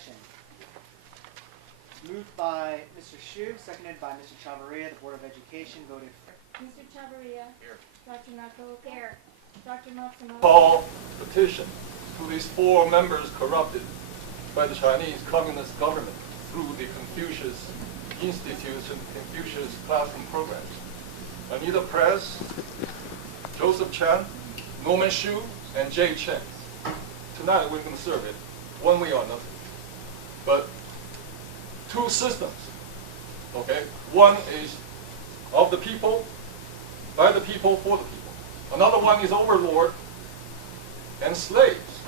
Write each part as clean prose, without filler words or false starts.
discussion? Moved by Mr. Hsu, seconded by Mr. Chavarria. The Board of Education voted. Mr. Chavarria. Here. Dr. Nakoka. Here. Dr. Matsumoto. Call petition to these 4 members corrupted by the Chinese Communist government through the Confucius Institutes and Confucius classroom programs. Anita Press, Joseph Chan, Norman Hsu, and Kai Chen. Tonight we're going to serve it one way or another. But 2 systems, okay? One is of the people, by the people, for the people. Another one is overlord and slaves.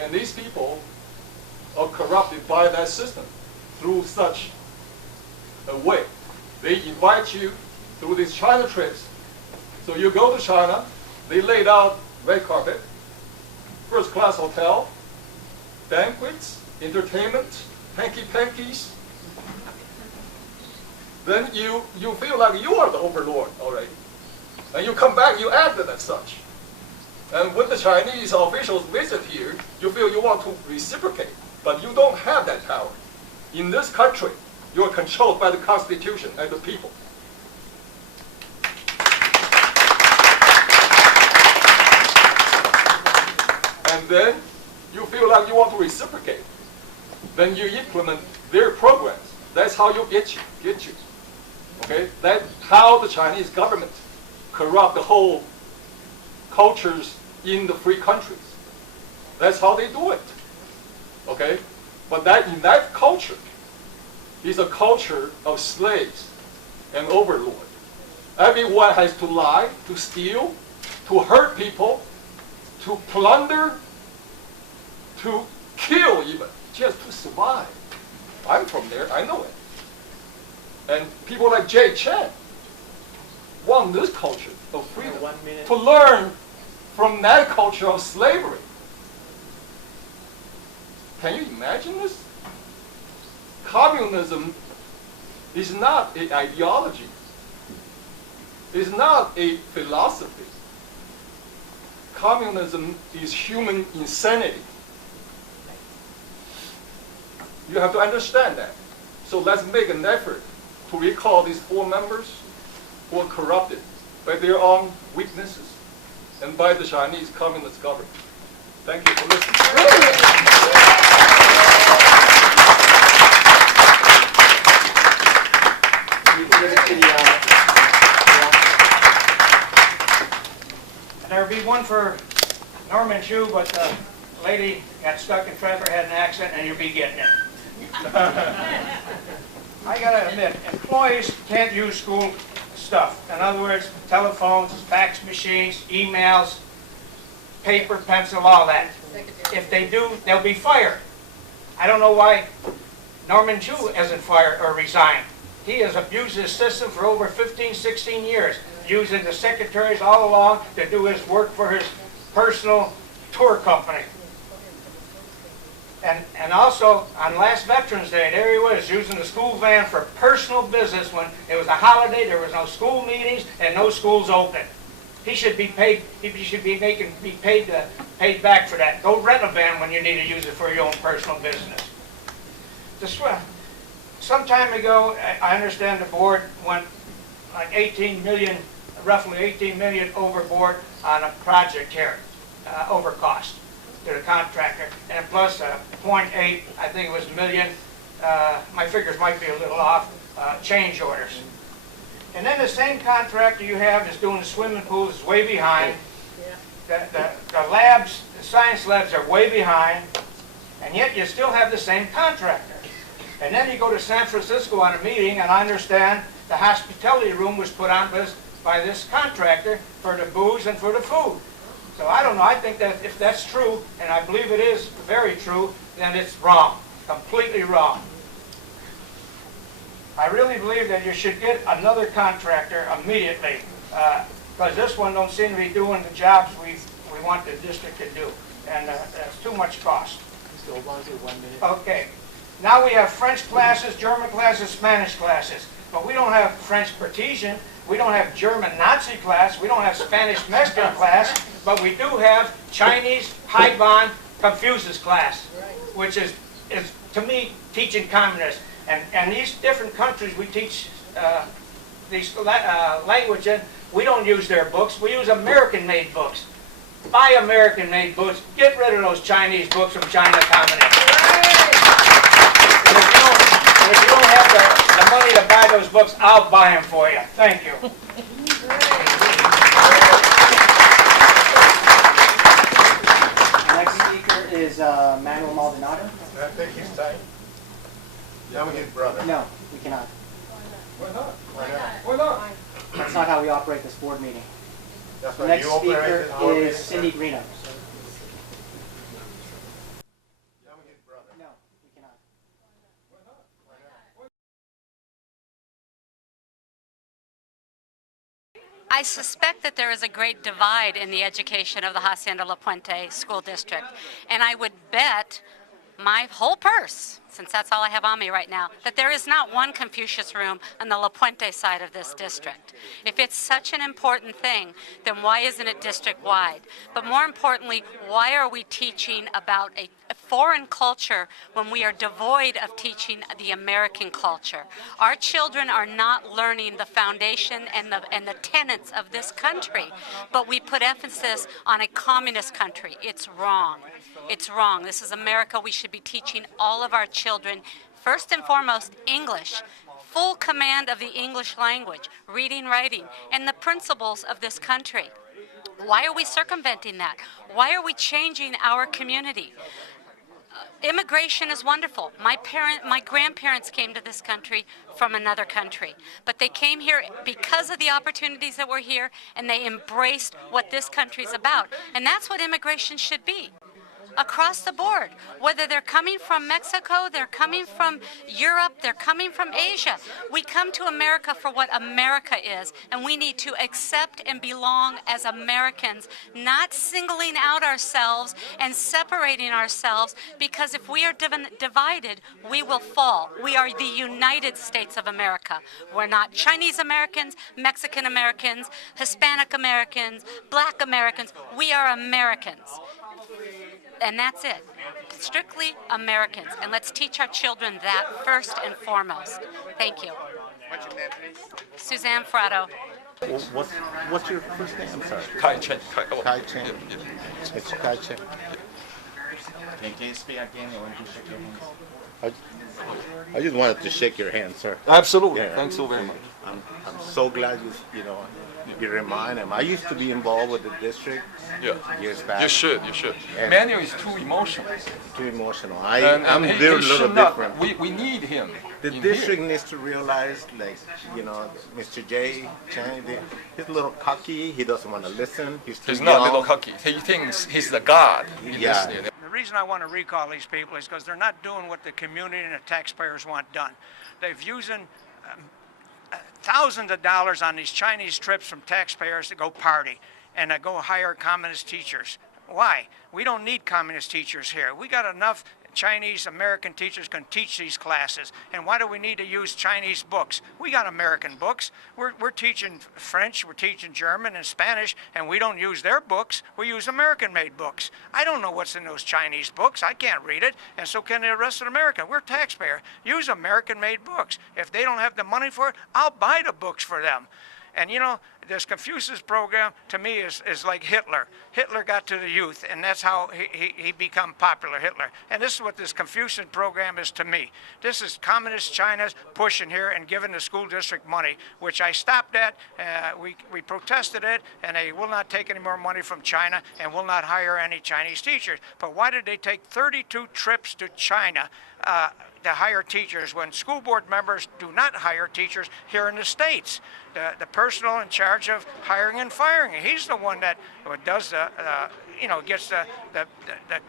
And these people are corrupted by that system through such a way. They invite you through these China trips. So you go to China, they laid out red carpet, first-class hotel, banquets, entertainment, hanky-pankies. Then you feel like you are the overlord already. And you come back, you acted as such. And when the Chinese officials visit here, you feel you want to reciprocate, but you don't have that power. In this country, you are controlled by the Constitution and the people. And then you feel like you want to reciprocate. Then you implement their programs. That's how you get you. Okay? That's how the Chinese government corrupt the whole cultures in the free countries. That's how they do it. Okay? But that in that culture is a culture of slaves and overlord. Everyone has to lie, to steal, to hurt people, to plunder, to kill even, just to survive. I'm from there, I know it. And people like Kai Chen want this culture of freedom, to learn from that culture of slavery. Can you imagine this? Communism is not an ideology. It's not a philosophy. Communism is human insanity. You have to understand that. So let's make an effort to recall these 4 members who are corrupted by their own weaknesses and by the Chinese Communist government. Thank you for listening. There would be one for Norman Hsu, but the lady got stuck in traffic, had an accident, and you'll be getting it. I gotta admit, employees can't use school stuff. In other words, telephones, fax machines, emails, paper, pencil, all that. If they do, they'll be fired. I don't know why Norman Hsu hasn't fired or resigned. He has abused his system for over 15, 16 years, using the secretaries all along to do his work for his personal tour company. And also, on last Veterans Day, there he was, using the school van for personal business when it was a holiday, there was no school meetings, and no schools open. He should be paid, he should be paid back for that. Go rent a van when you need to use it for your own personal business. Some time ago, I understand the board went like 18 million, roughly 18 million overboard on a project here, over cost to the contractor, and plus 0.8, I think it was million, my figures might be a little off, change orders. And then the same contractor you have is doing the swimming pools is way behind. The labs, the science labs are way behind, and yet you still have the same contractor. And then you go to San Francisco on a meeting, and I understand the hospitality room was put on by this contractor for the booze and for the food. So I don't know, I think that if that's true, and I believe it is very true, then it's wrong, completely wrong. I really believe that you should get another contractor immediately, because this one don't seem to be doing the jobs we want the district to do, and that's too much cost. Mr. Obama, 1 minute. Okay. Now we have French classes, German classes, Spanish classes, but we don't have French Parisian, we don't have German Nazi class, we don't have Spanish Mexican class, but we do have Chinese High Bond Confucius class, which is is, to me, teaching communists. And these different countries we teach these language in, we don't use their books. We use American-made books. Buy American-made books. Get rid of those Chinese books from China communists. And if you don't have the money to buy those books, I'll buy them for you. Thank you. Next speaker is Manuel Maldonado. Can I take his time? Now we get brother. No, we cannot. Why not? Why not? Why not? That's not how we operate this board meeting. That's The why next you operate speaker this board is meeting. Cindy Greeno. Now we get brother. No, we cannot. Why not? Why not? I suspect that there is a great divide in the education of the Hacienda La Puente School District. And I would bet my whole purse, since that's all I have on me right now, that there is not one Confucius room on the La Puente side of this district. If it's such an important thing, then why isn't it district-wide? But more importantly, why are we teaching about a foreign culture when we are devoid of teaching the American culture? Our children are not learning the foundation and the tenets of this country, but we put emphasis on a communist country. It's wrong. It's wrong. This is America. We should be teaching all of our children, first and foremost, English, full command of the English language, reading, writing, and the principles of this country. Why are we circumventing that? Why are we changing our community? Immigration is wonderful. My grandparents came to this country from another country, but they came here because of the opportunities that were here, and they embraced what this country's about. And that's what immigration should be. Across the board, whether they're coming from Mexico, they're coming from Europe, they're coming from Asia. We come to America for what America is, and we need to accept and belong as Americans, not singling out ourselves and separating ourselves, because if we are divided, we will fall. We are the United States of America. We're not Chinese Americans, Mexican Americans, Hispanic Americans, Black Americans. We are Americans. And that's it. Strictly Americans. And let's teach our children that first and foremost. Thank you. What's your name, please? Suzanne Fratto. What's your first name? I'm sorry. Kai Chen. Kai Chen. Yeah, yeah. It's Kai Chen. Can you speak again? I want to shake your hands. I just wanted to shake your hand, sir. Absolutely. Yeah. Thanks so very much. I'm so glad you remind him. I used to be involved with the district years back. You should. And Manuel is too emotional. Too emotional. And I'm he a little should not. different. We need him. The in district here. needs to realize, Mr. Chen, he's a little cocky. He doesn't want to listen. He's too He's young. not a little cocky. He thinks he's the god. in Yeah. this, The reason I want to recall these people is because they're not doing what the community and the taxpayers want done. They've using thousands of dollars on these Chinese trips from taxpayers to go party and to go hire communist teachers. Why? We don't need communist teachers here. We got enough Chinese American teachers can teach these classes. And why do we need to use Chinese books? We got American books. We're teaching French, we're teaching German and Spanish, and we don't use their books. We use American-made books. I don't know what's in those Chinese books. I can't read it, and so can the rest of America. We're taxpayers. Use American-made books. If they don't have the money for it, I'll buy the books for them. And this Confucius program, to me, is like Hitler. Hitler got to the youth, and that's how he become popular, Hitler. And this is what this Confucius program is to me. This is communist China's pushing here and giving the school district money, which I stopped at. We protested it, and they will not take any more money from China and will not hire any Chinese teachers. But why did they take 32 trips to China to hire teachers when school board members do not hire teachers here in the States? The personal in charge of hiring and firing, he's the one that does gets the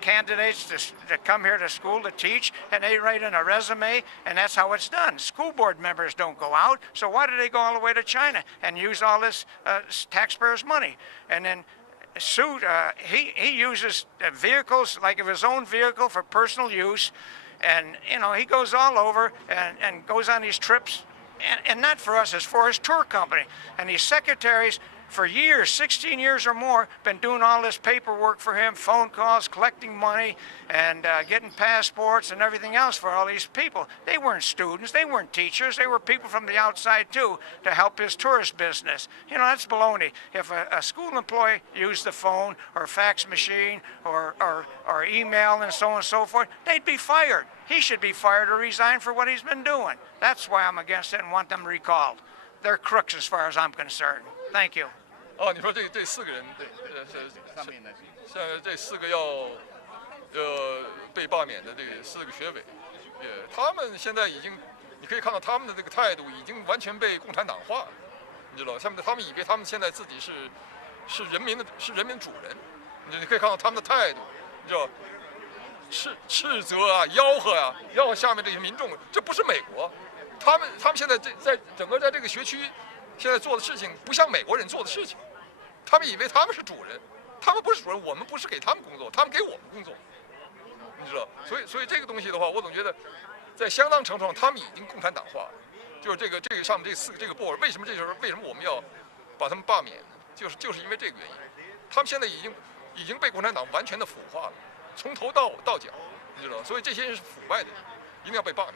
candidates to come here to school to teach, and they write in a resume, and that's how it's done. School board members don't go out, so why do they go all the way to China and use all this taxpayers' money? And then Hsu, he uses vehicles like of his own vehicle for personal use, and he goes all over and goes on these trips. And not for us, it's for his tour company. And these secretaries for years, 16 years or more, been doing all this paperwork for him, phone calls, collecting money, and getting passports and everything else for all these people. They weren't students, they weren't teachers, they were people from the outside too to help his tourist business. You know, that's baloney. If a school employee used the phone or fax machine or email and so on and so forth, they'd be fired. He should be fired or resign for what he's been doing. That's why I'm against it and want them recalled. They're crooks as far as I'm concerned. Thank you. 哦，你说这4个人，对，这4个要被罢免的这4个学委，他们现在已经，你可以看到他们的这个态度已经完全被共产党化了，你知道吗？他们以为他们现在自己是人民主人，你可以看到他们的态度，你知道，斥责啊、吆喝啊，吆喝下面这些民众，这不是美国，他们现在在整个在这个学区。 现在做的事情不像美国人做的事情，他们以为他们是主人，他们不是主人，我们不是给他们工作，他们给我们工作，你知道？所以这个东西的话，我总觉得，在相当程度上，他们已经共产党化了。就是这个上面这个 board， 为什么我们要把他们罢免呢？就是因为这个原因，他们现在已经被共产党完全的腐化了，从头到脚，你知道？所以这些人是腐败的人，一定要被罢免。